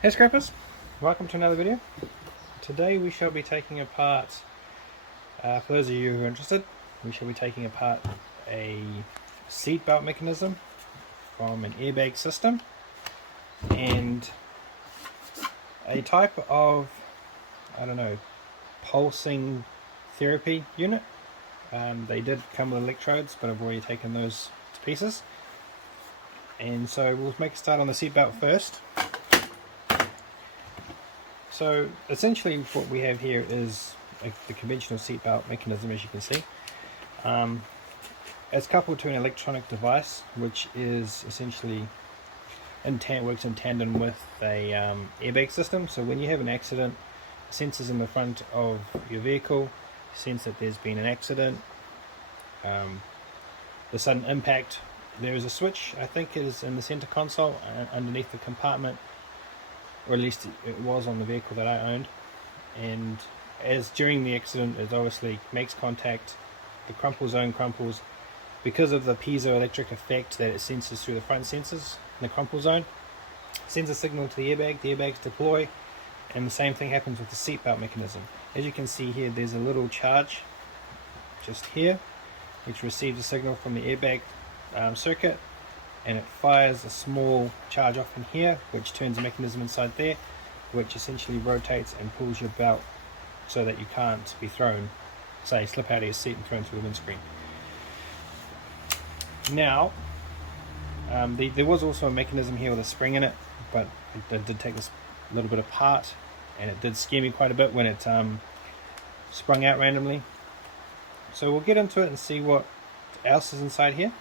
Hey scrappers, welcome to another video. Today we shall be taking apart, for those of you who are interested, we shall be taking apart a seatbelt mechanism from an airbag system and a type of, pulsing therapy unit. They did come with electrodes, but I've already taken those to pieces. And so we'll make a start on the seatbelt first. So essentially what we have here is the conventional seatbelt mechanism, as you can see. It's coupled to an electronic device which is essentially works in tandem with a airbag system. So when you have an accident, sensors in the front of your vehicle sense that there's been an accident, the sudden impact. There is a switch, I think it is in the center console underneath the compartment, or at least it was on the vehicle that I owned, and as during the accident it obviously makes contact, the crumple zone crumples because of the piezoelectric effect that it senses through the front sensors in the crumple zone, sends a signal to the airbags deploy, and the same thing happens with the seatbelt mechanism. As you can see here, there's a little charge just here which receives a signal from the airbag circuit, and it fires a small charge off in here which turns the mechanism inside there, which essentially rotates and pulls your belt so that you can't be thrown, say slip out of your seat and thrown through the windscreen. Now there was also a mechanism here with a spring in it, but it did take this little bit apart, and it did scare me quite a bit when it sprung out randomly. So we'll get into it and see what else is inside here.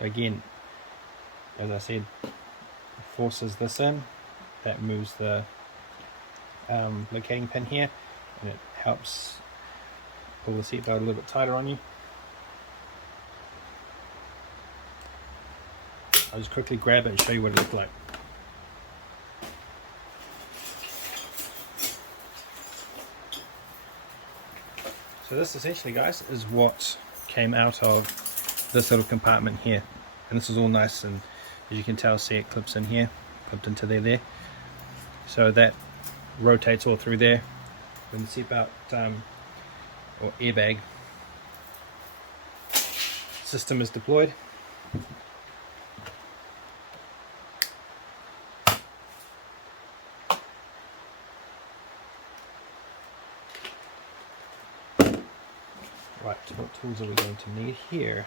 Again, as I said, forces this in, that moves the locating pin here, and it helps pull the seatbelt a little bit tighter on you. I'll just quickly grab it and show you what it looks like. So this essentially, guys, is what came out of this little compartment here, and this is all nice, and as you can tell, see it clips in here, clipped into there, so that rotates all through there when the seatbelt or airbag system is deployed. Right, what tools are we going to need here?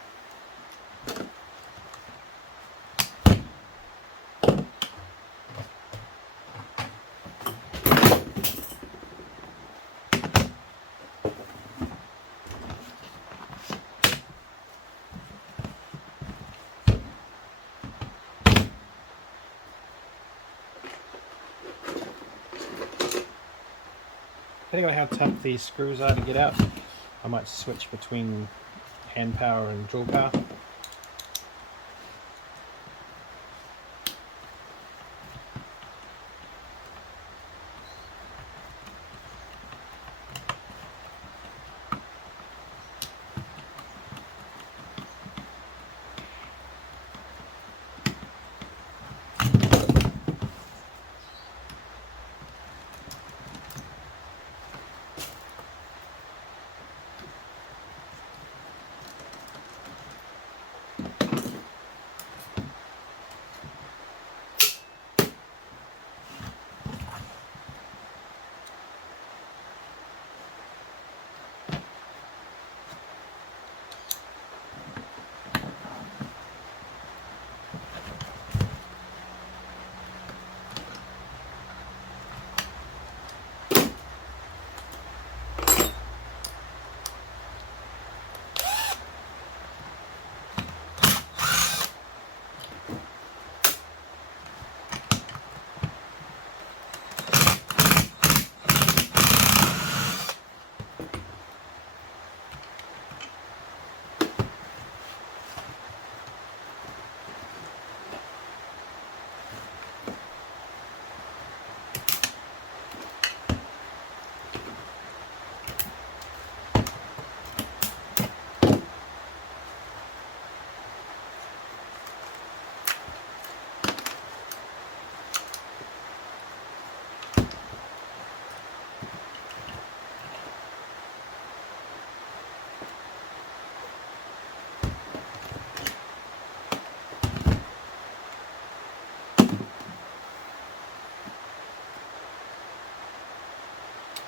Depending on how tough these screws are to get out, I might switch between hand power and jaw power.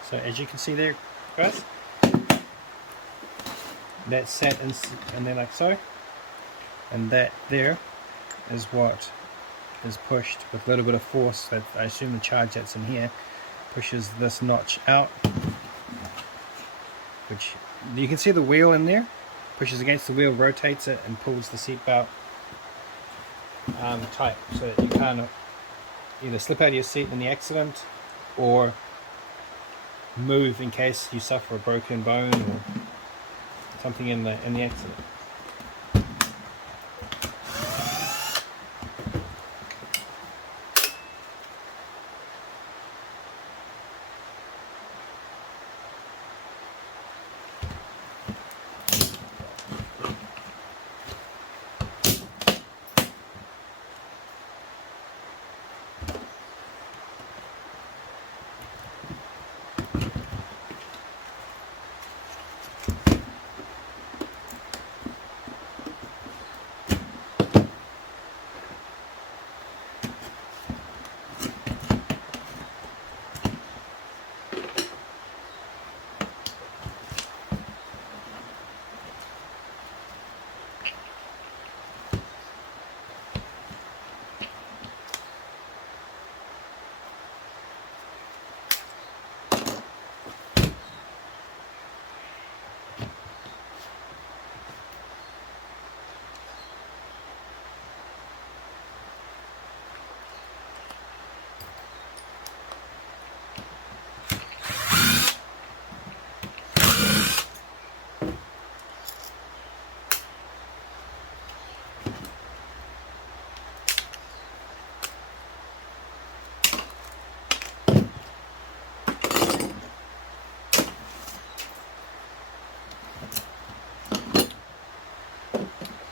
So as you can see there, guys, that's sat in there like so, and that there is what is pushed with a little bit of force. That I assume the charge that's in here pushes this notch out, which you can see the wheel in there, pushes against the wheel, rotates it, and pulls the seatbelt tight, so that you can't either slip out of your seat in the accident or move in case you suffer a broken bone or something in the accident.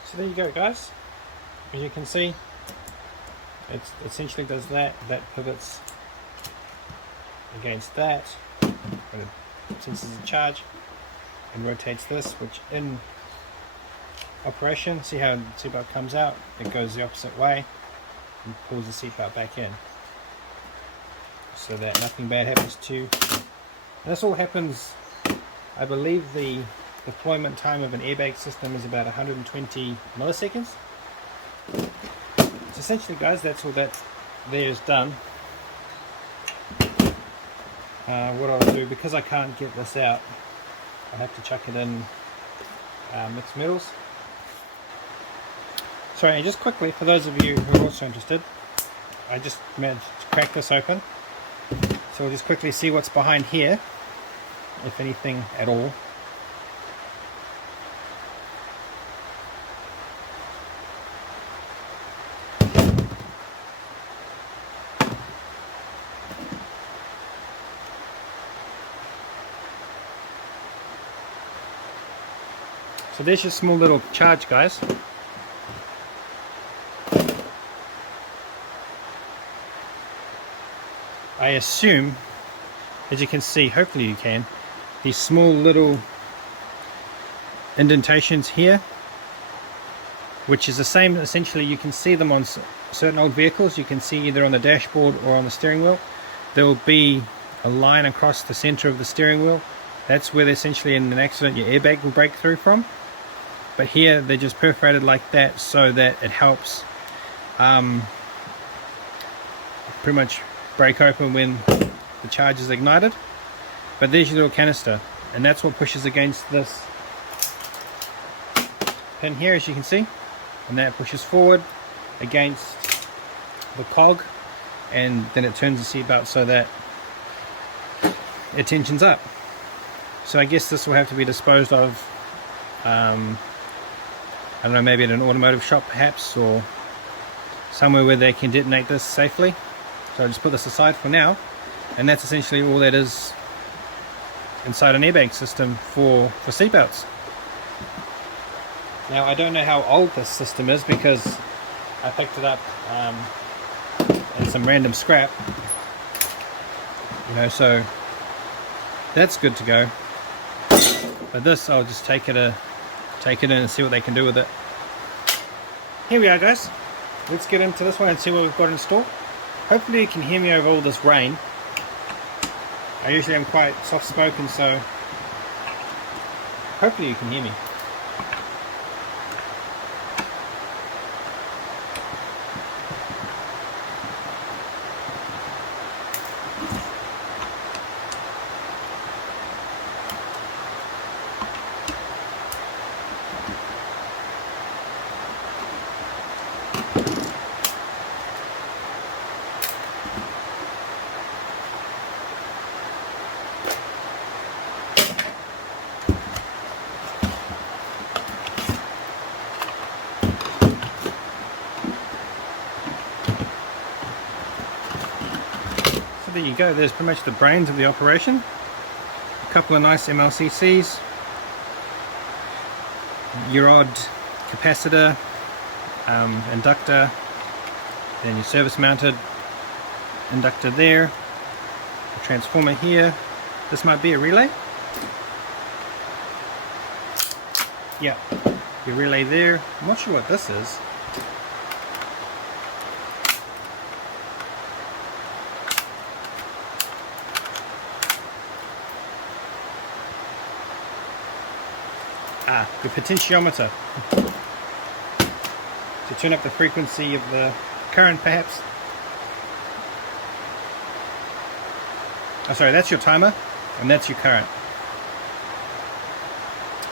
So there you go, guys. As you can see, it essentially does that pivots against that, but it senses a charge and rotates this, which in operation, see how the seatbelt comes out, it goes the opposite way and pulls the seatbelt back in, so that nothing bad happens to you. And this all happens, I believe the deployment time of an airbag system is about 120 milliseconds. So essentially, guys, that's all that there is done. What I'll do, because I can't get this out, I'll have to chuck it in mixed metals. Sorry, and just quickly, for those of you who are also interested, I just managed to crack this open. So we'll just quickly see what's behind here, if anything at all. So there's your small little charge, guys. I assume, as you can see, hopefully you can, these small little indentations here, which is the same, essentially you can see them on certain old vehicles. You can see either on the dashboard or on the steering wheel. There will be a line across the center of the steering wheel. That's where essentially in an accident your airbag will break through from. But here they're just perforated like that, so that it helps pretty much break open when the charge is ignited. But there's your little canister, and that's what pushes against this pin here, as you can see, and that pushes forward against the cog, and then it turns the seatbelt so that it tensions up. So I guess this will have to be disposed of, I don't know, maybe at an automotive shop perhaps, or somewhere where they can detonate this safely. So I'll just put this aside for now, and that's essentially all that is inside an airbag system for seatbelts. Now I don't know how old this system is, because I picked it up in some random scrap, you know, so that's good to go. But this, I'll just take it in and see what they can do with it. Here we are, guys. Let's get into this one and see what we've got in store. Hopefully you can hear me over all this rain. I usually am quite soft-spoken, so hopefully you can hear me. So there you go, there's pretty much the brains of the operation. A couple of nice MLCCs, your odd capacitor, inductor, then your service mounted inductor there, a transformer here. This might be a relay. Yeah, your relay there. I'm not sure what this is. Ah, the potentiometer to turn up the frequency of the current, perhaps. Oh, sorry, that's your timer, and that's your current.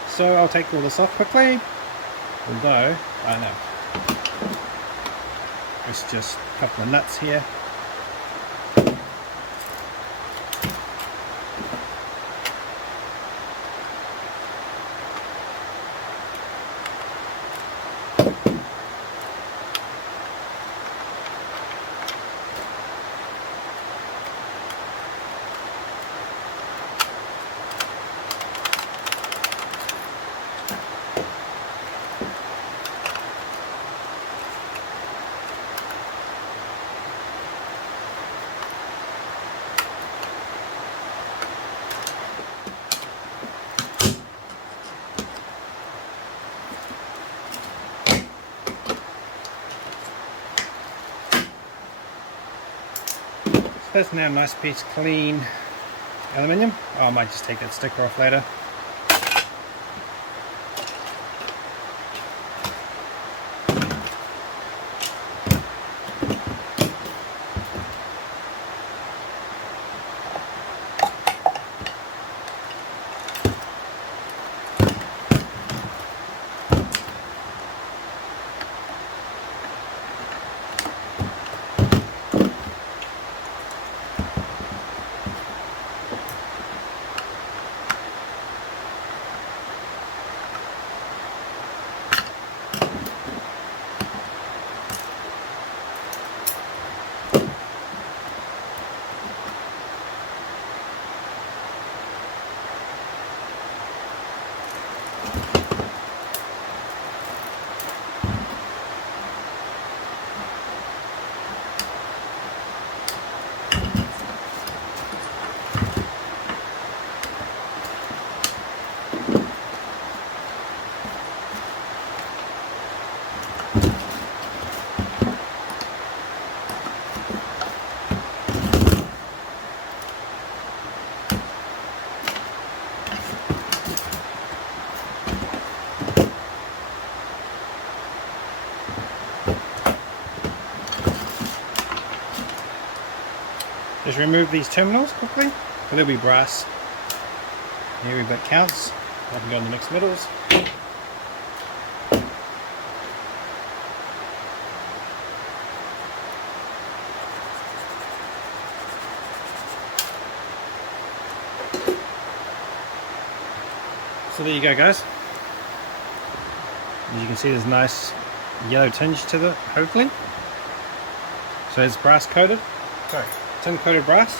So I'll take all this off quickly, although, I know, it's just a couple of nuts here. That's now a nice piece of clean aluminium. Oh, I might just take that sticker off later. Just remove these terminals quickly, but they'll be brass. Every bit counts. I can go on the next metals. So there you go, guys. As you can see, there's a nice yellow tinge to it, hopefully. So it's brass coated. Sorry, tin coated brass.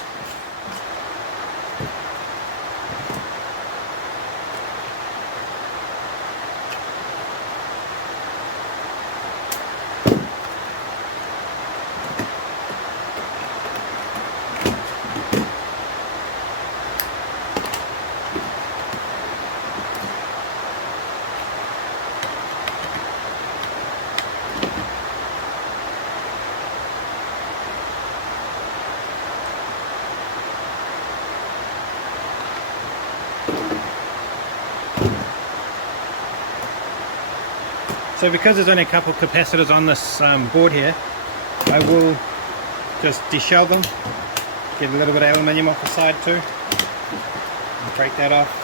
So because there's only a couple of capacitors on this board here, I will just deshell them, get a little bit of aluminium off the side too, and break that off.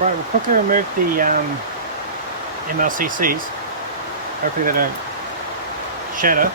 Right, we'll quickly remove the MLCCs. Hopefully they don't shatter.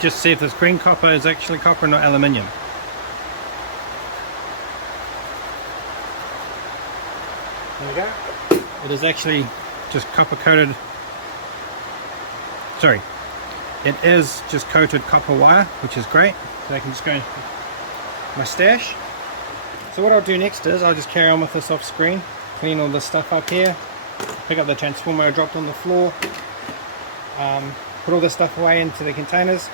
Just see if this green copper is actually copper, not aluminium. There we go. It is actually just copper coated. Sorry, it is just coated copper wire, which is great. So I can just go in my stash. So what I'll do next is I'll just carry on with this off screen, clean all this stuff up here, pick up the transformer I dropped on the floor, put all this stuff away into the containers.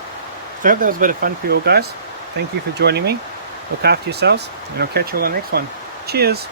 So I hope that was a bit of fun for you all guys. Thank you for joining me. Look after yourselves, and I'll catch you on the next one. Cheers!